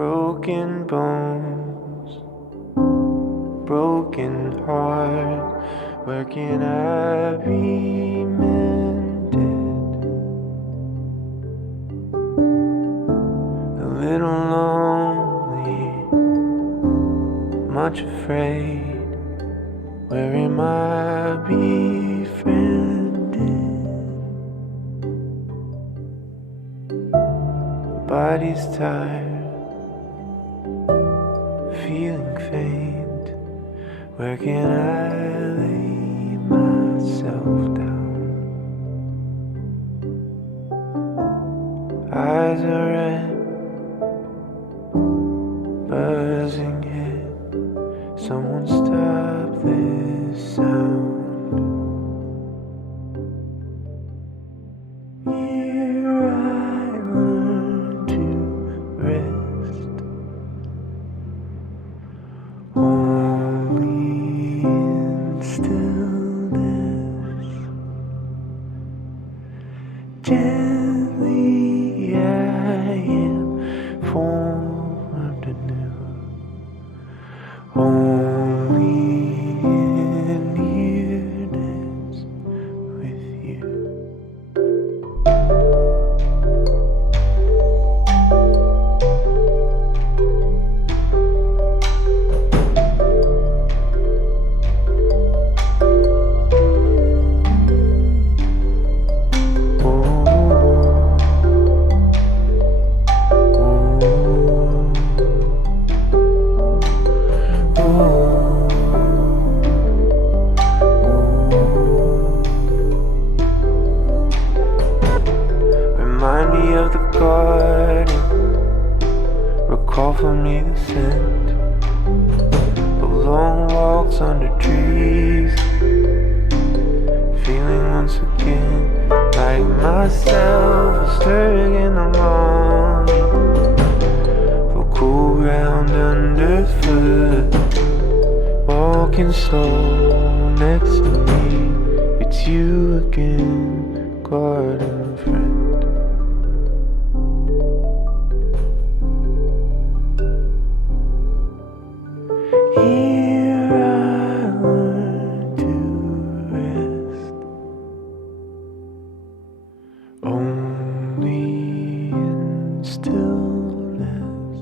Broken bones, broken heart, where can I be mended? A little lonely, much afraid, where am I befriended? Body's tired, feeling faint, where can I lay myself down? Eyes are red, buzzing head, someone stop this sound. Here I learn to rest, only in stillness. Gently I am formed anew, only in nearness with you. Remind me of the garden, recall for me the scent of long walks under trees, feeling once again like myself, stirring in the morning, for cool ground underfoot, walking slow next to me. It's you again, garden friend. Here I learn to rest, only in stillness.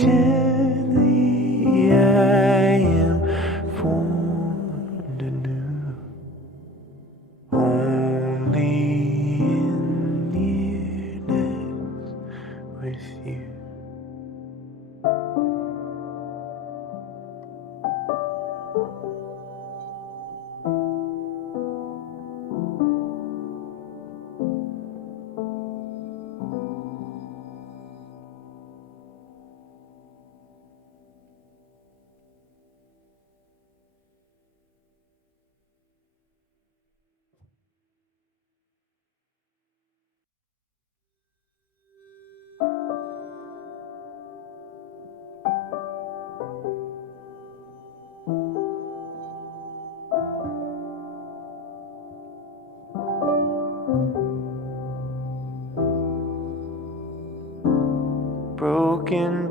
Gently I am formed anew, only in nearness with you. Broken